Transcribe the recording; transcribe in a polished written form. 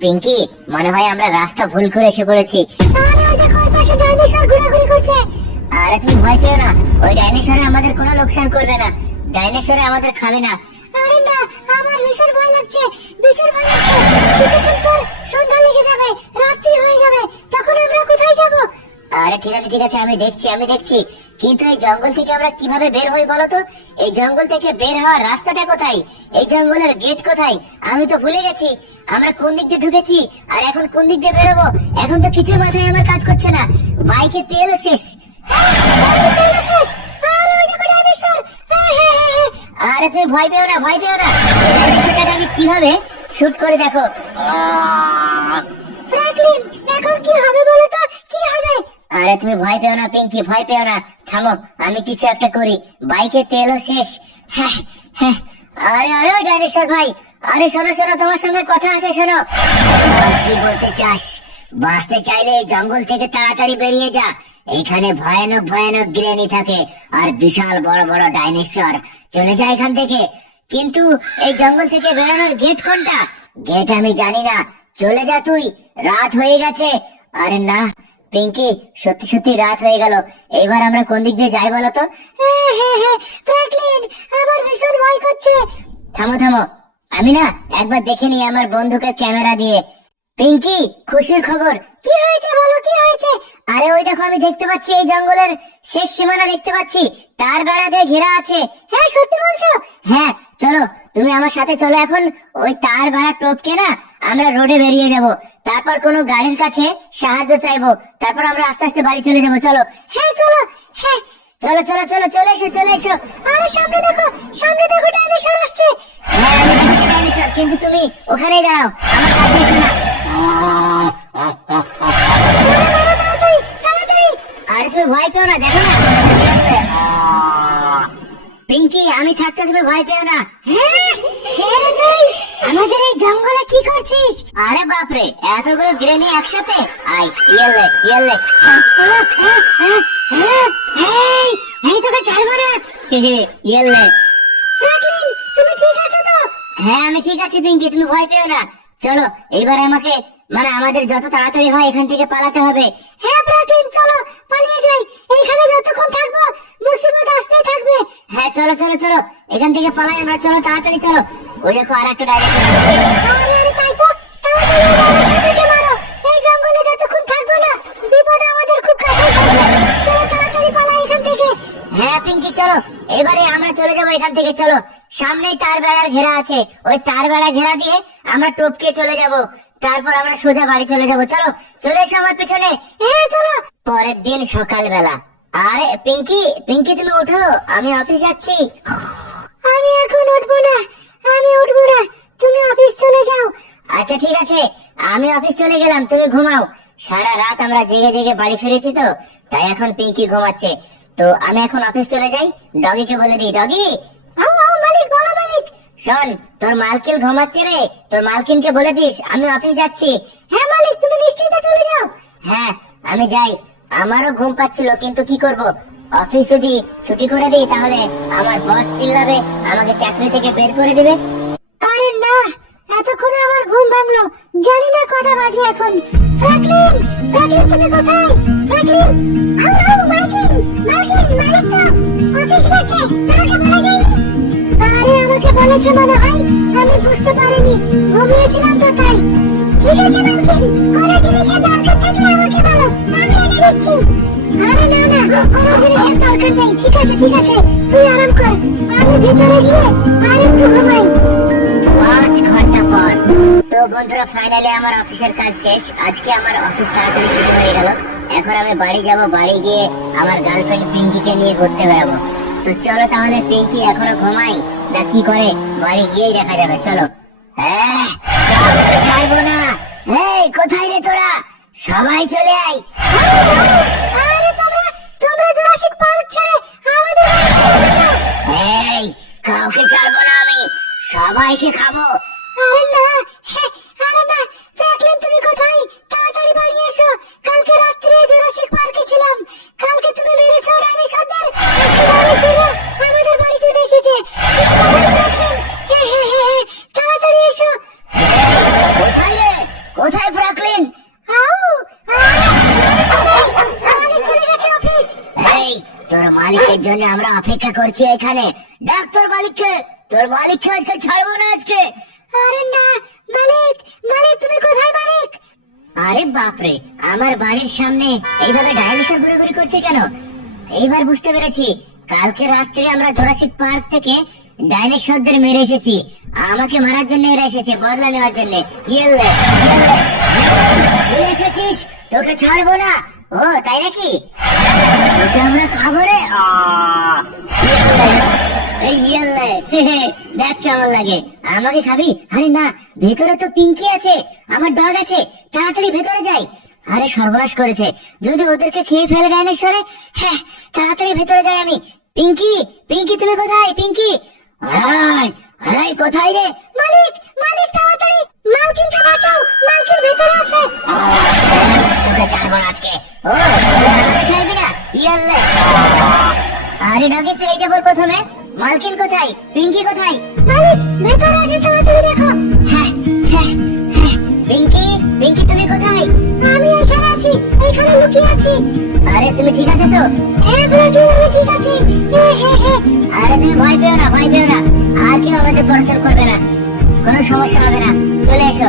পিঙ্কি, মনে হয় আমরা রাস্তা ভুল করে এসে পড়েছি। আরে ওই দেখো, ওই পাশে ডাইনোসর ঘোরাঘুরি করছে। আরে তুমি ভয় পেও না, ওই ডাইনোসরে আমাদের কোনো লোকসান করবে না, ডাইনোসরে আমাদের খাবে না। আরে না, আমার ভীষণ ভয় লাগছে, ভীষণ ভয় লাগছে। কিছুক্ষণ পর সন্ধ্যা লেগে যাবে, রাত্রি হয়ে যাবে, তখন আমরা কোথায় যাব? আরে ঠিক আছে ঠিক আছে, আমি দেখছি, কিন্তু এই জঙ্গল থেকে আমরা কিভাবে বের হই বলো তো? এই জঙ্গল থেকে বের হওয়ার রাস্তাটা কোথায়? এই জঙ্গলের গেট কোথায়? আমি তো ভুলে গেছি আমরা কোন দিক দিয়ে ঢুকেছি আর এখন কোন দিক দিয়ে বেরোবো। এখন তো কিছু মাথায় আমার কাজ করছে না, বাইকে তেলও শেষ। আরে ওই দেখো ডাইনোসর। আরে তুমি ভয় পেও না, ডাইনোসরটাকে আমি কিভাবে শুট করে দেখো। ফ্র্যাঙ্কলিন, এখন কি হবে বলো তো, কি হবে? আরে তুমি ভয় পেও না পিঙ্কি, ভয় পেও না, থামো, আমি কিছু একটা করি। বাইকে তেলও শেষ। হ্যাঁ হ্যাঁ। আরে আরে ওই ডাইনোসর ভাই, আরে শোনো শোনো, তোমার সঙ্গে কথা আছে, শোনো। কি বলতে চাস? বাঁচতে চাইলে এই জঙ্গল থেকে তাড়াতাড়ি বেরিয়ে যা, এখানে ভয়ানক ভয়ানক গ্রেনি থাকে আর বিশাল বড় বড় ডাইনোসর। চলে যা এখান থেকে। কিন্তু এই জঙ্গল থেকে বেরোনোর গেট কোনটা? গেট আমি জানি না, চলে যা তুই, রাত হয়ে গেছে। আরে না পিঙ্কি, সত্যি সত্যি রাত হয়ে গেল, এবার আমরা কোন দিক দিয়ে যাই বলো তো? ফ্র্যাঙ্কলিন, আমার ভীষণ ভয় করছে। থামো থামো, আমি না একবার দেখে নিই আমার বন্ধুকে ক্যামেরা দিয়ে। পিঙ্কি, খুশির খবর। কি হয়েছে বলো, কি হয়েছে? আরে ওই দেখো, আমি দেখতে পাচ্ছি এই জঙ্গলের শেষ সীমানা দেখতে পাচ্ছি, তার বেড়া দিয়ে ঘেরা আছে। হ্যাঁ, সত্যি বলছো? হ্যাঁ চলো, তুমি আমার সাথে চলো। এখন ওই তার বেড়া টপকে না আমরা রোডে বেরিয়ে যাব, তারপর কোনো গাড়ির কাছে সাহায্য চাইবো, তারপর আমরা আস্তে আস্তে বাড়ি চলে যাবো। চলো। হ্যাঁ চলো। হ্যাঁ চলো চলো চলো, চলে এসো চলে এসো। আরে সামনে দেখো, সামনে দেখো, ডাইনোসর আসছে। হ্যাঁ আমি দেখছি ডাইনোসর, কিন্তু তুমি ওখানেই দাঁড়াও, আমার কাছে এসো না। তাড়াতাড়ি তাড়াতাড়ি। আরে তুমি ভয় পেও না, দেখো না। পিঙ্কি, আমি থাকতে তুমি ভয় পেও না। হ্যাঁ, তুই আমাদের এই জঙ্গলে কি করছিস? আরে বাপরে, এতগুলো গ্রেনি একসাথে। আই ইয়েলে ইয়েলে। এই তোকে ছাড়বো না। ইয়েলে। ফ্র্যাঙ্কলিন, তুমি ঠিক আছো তো? হ্যাঁ আমি ঠিক আছি পিঙ্কি, তুমি ভয় পেও না। চলো এইবার আমাকে, মানে আমাদের যত তাড়াতাড়ি হয় এখান থেকে পালাতে হবে। হ্যাঁ ফ্র্যাঙ্কলিন, চলো পালিয়ে যাই। এইখানে যতক্ষণ থাকবো মুসিবত আসতেই থাকবে। হ্যাঁ চলো চলো চলো, এখান থেকে পালাই আমরা, চলো তাড়াতাড়ি চলো। ওই দেখো আর একটা ডাইরেকশন। আরে তাই তো, তাড়াতাড়ি এই ডাইনোসরটাকে মারো। এই জঙ্গলে যতক্ষণ থাকবো না বিপদ আমাদের খুব কাছে থাকবে। চলো তাড়াতাড়ি পালাই এখান থেকে। হ্যাঁ পিঙ্কি চলো, এবারে আমরা চলে যাবো এখান থেকে। চলো, সামনেই তার বেড়ার ঘেরা আছে, ওই তার বেড়া ঘেরা দিয়ে আমরা টপকে চলে যাব, তারপর আমরা সোজা বাড়ি চলে যাব। চলো, চলে এসো আমার পিছনে। হ্যাঁ চলো। পরের দিন সকালবেলা। আরে পিঙ্কি, পিঙ্কি তুমি ওঠো, আমি অফিস যাচ্ছি। আমি এখন উঠবো না, তুমি অফিস চলে যাও। আচ্ছা ঠিক আছে, আমি অফিস চলে গেলাম, তুমি ঘুমাও। সারা রাত আমরা জেগে জেগে বাড়ি ফিরেছি তো, তাই এখন পিঙ্কি ঘুমাচ্ছে। তো আমি এখন অফিস চলে যাই, ডগিকে বলে দিই, ডগি। আও আও মালিক, বলো মালিক। শোন, তোর মালকিন ঘুমাচ্ছে রে, তোর মালকিনকে বলে দিস আমি অফিস যাচ্ছি। হ্যাঁ মালিক, তুমি নিশ্চিন্তে চলে যাও। হ্যাঁ আমি যাই, আমারও ঘুম পাচ্ছিল, কিন্তু কি করব, অফিস যদি ছুটি করে দিই তাহলে আমার বস চিল্লাবে, আমাকে চাকরি থেকে বের করে দিবে। আরে না, এতক্ষণে আমার ঘুম ভাঙলো, জানি না কটা বাজে এখন। ফ্র্যাঙ্কলিন, ফ্র্যাঙ্কলিন তুমি কোথায়? ফ্র্যাঙ্কলিন, আও আও মালিক, মালিক তো অফিস গেছে, তোমাকে বলা যায়নি? আরে আমাকে বলেছে মনে হয়, আমি বুঝতে পারিনি, ঘুমিয়েছিলাম তো তাই। ঠিক আছে মালিক, কোনো জিনিসের দরকার থাকলে আমাকে বলো, আমি এনে দিচ্ছি। আরে না না, কোনো জিনিসের দরকার নেই। ঠিক আছে তুই আরাম কর, আমি ভিতরে গিয়ে আর একটু ঘুমাই। 5 ঘন্টা পর। তো বন্ধুরা, ফাইনালি আমার অফিসের কাজ শেষ, আজকে আমার অফিস তাড়াতাড়ি ছুটি হয়ে গেল। এখন আমি বাড়ি যাব, বাড়ি গিয়ে আমার গার্লফ্রেন্ড পিঙ্কিকে নিয়ে ঘুরতে বেড়াবো। তো চলো তাহলে, পিঙ্কি এখনো ঘুমাই না কি করে, বাড়ি গিয়েই দেখা যাবে। চলো। হ্যাঁ, কাউকে ছাড়বো না। এই কোথায় রে তোরা, সবাই চলে আয়। আরে তোমরা জুরাসিক পার্ক ছেড়ে আমাদের বাড়িতে এসেছো? এই কাউকে ছাড়বো না আমি, সবাইকে খাবো। আরে না, আরে না, ফ্র্যাঙ্কলিন তুমি কোথায়? তাড়াতাড়ি বাড়ি এসো। কালকে রাত্রে জুরাসিক পার্কে ছিলাম, কালকে তুমি মেরেছো ডাইনোসরদের, আজকে ডাইনোসররা আমাদের বাড়ি চলে এসেছে। ফ্র্যাঙ্কলিন, তাড়াতাড়ি এসো। কোথায় রে, অপেক্ষা করছি এখানে। ডাক তোর মালিককে, তোর মালিককে আজকে ছাড়বো না আজকে। আরে না, মালিক, মালিক তুমি কোথায় মালিক? আরে বাপরে, আমার বাড়ির সামনে এইভাবে ডাইনোসর ঘুরাঘুরি করছে কেন? এইবার বুঝতে পেরেছি, কালকে রাত্রে আমরা জুরাসিক পার্ক থেকে ডাইনোসরদের মেরে এসেছি। আমাকে মারার জন্য এরা এসেছে, বদলা নেওয়ার জন্য। ইয়েলে ইয়েলে, তুই এসেছিস, তোকে ছাড়বো না। ও তাই নাকি? তোকে আমরা খাবো রে। ইয়েলে, এই ইয়েলে, দেখ কেমন লাগে। আমাকে খাবি? আরে না, ভেতরে তো পিঙ্কি আছে, আমার ডগ আছে, তাড়াতাড়ি ভেতরে যাই। আরে সর্বনাশ করেছে, যদি ওদেরকে খেয়ে ফেলে ডাইনোসরে। হ্যাঁ, তাড়াতাড়ি ভেতরে যাই আমি। পিঙ্কি, পিঙ্কি তুমি কোথায়? পিঙ্কি, আয় আয়, কোথায় রে? মালিক, মালিক তাড়াতাড়ি মালকিনকে বাঁচাও, মালকিন ভেতরে আছে। তোকে ছাড়বো না আজকে। ও, আমাকে ছাড়বি না? ইয়াল্লে। আরে ডগে, তুই এইটা বল প্রথমে, মালকিন কোথায়, পিঙ্কি কোথায়? মালিক ভেতরে আছে, তাড়াতাড়ি দেখো। হ্যাঁ হ্যাঁ হ্যাঁ, পিঙ্কি, পিঙ্কি তুমি কোথায়? আমি এখানে আছি, এখানে লুকিয়ে আছি। আরে তুমি ঠিক আছে তো? হ্যাঁ ফ্র্যাঙ্কলিন, আমি ঠিক আছি। হ্যাঁ। আরে তুমি ভয় পেও না, ভয় পেও না। আর কেউ আমাদের পড়াশোনা করবে না, কোনো সমস্যা হবে না। চলে এসো।